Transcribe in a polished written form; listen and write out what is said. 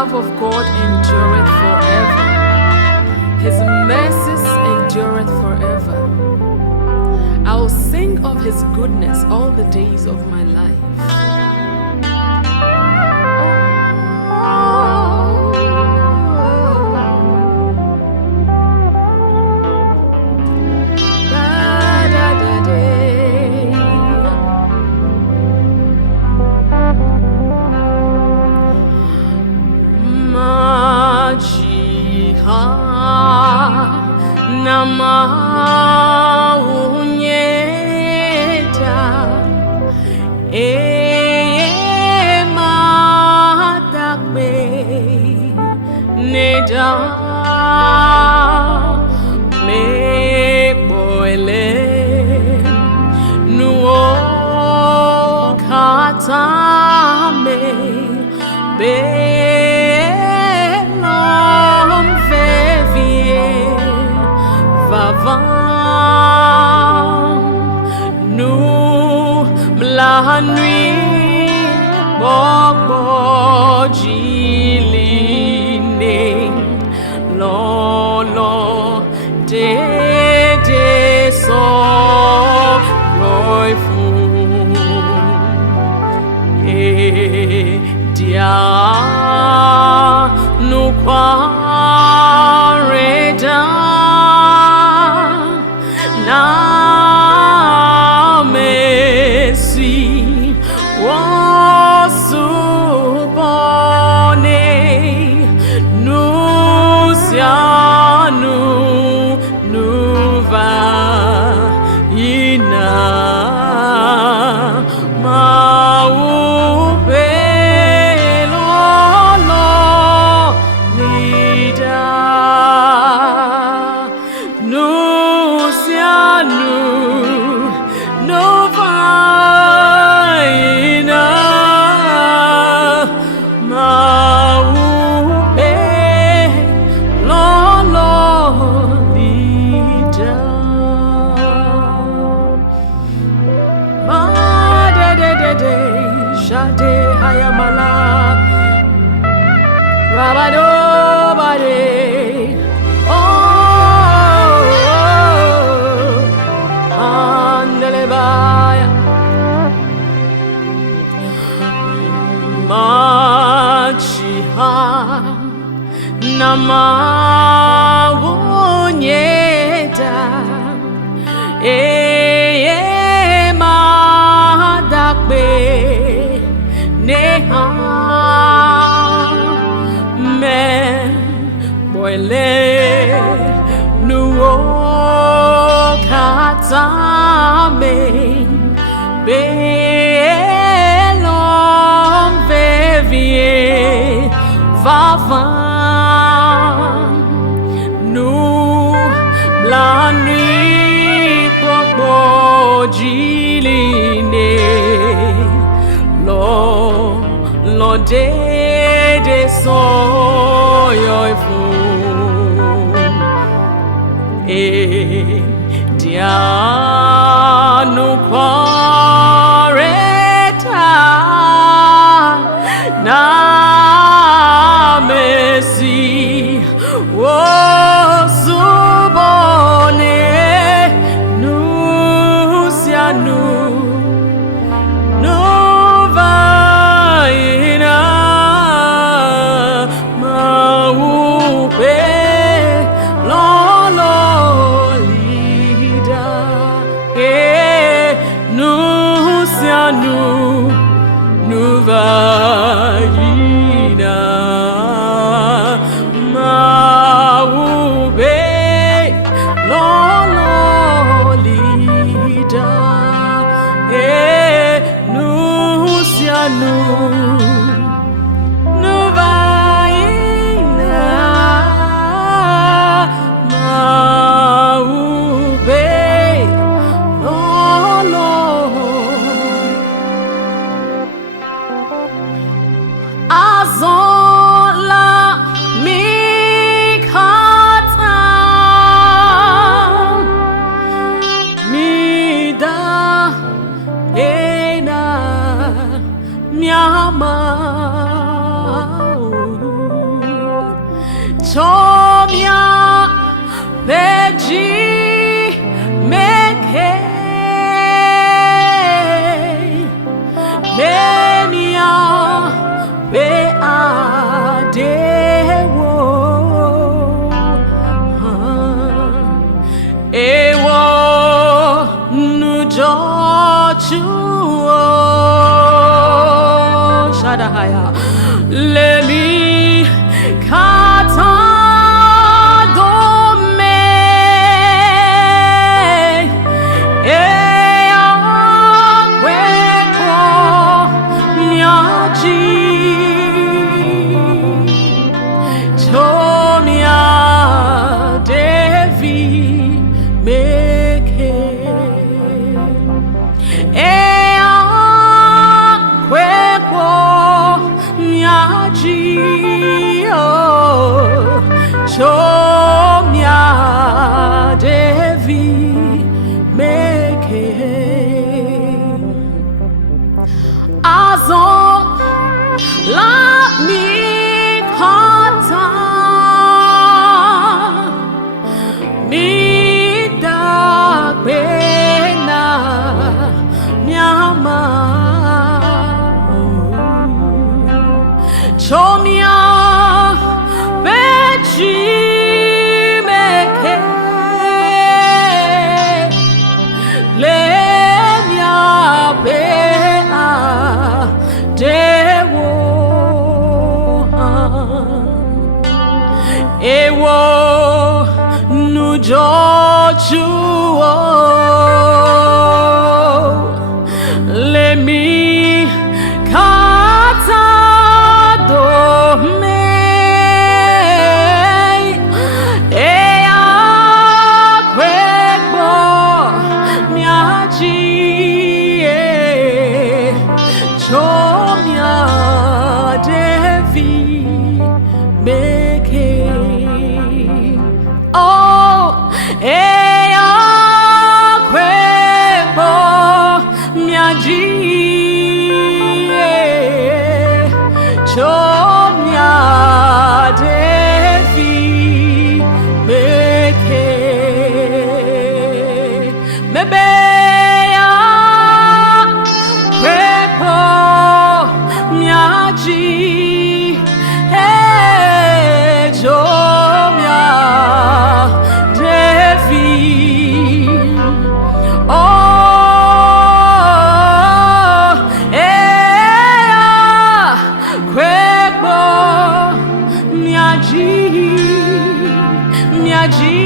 love of God endureth forever. His mercies endureth forever. I will sing of his goodness all the days of my life. Na Mawunye mada akpe neda Mekpɔe nuwo katâ vevie vavã Nublanuikpɔkpɔdzi Lɔlɔ ɖeɖe Eɖia anukware amesiwo subɔnɛ Nusianu yina Mawu Lɔlɔ Nusianu yina Mawu Lɔlɔ mada shade hayamala rabado bade andelebaya Madzi na Mawunye mada akpe Mekpɔe nuwo katâ vevie vavã Nublanuikpɔkpɔdzi Lɔlɔ ɖeɖe Eɖia anukware na amesiwo subɔnɛ Nusianu yina Mawu chuo shadahaya let me katâ Ewo nujochuo let me katâ dome eya kwekbo miaji chomia devi meke eya kwekbo miaji chomia devi meke mebeya kwekbo miaji chomia Miaji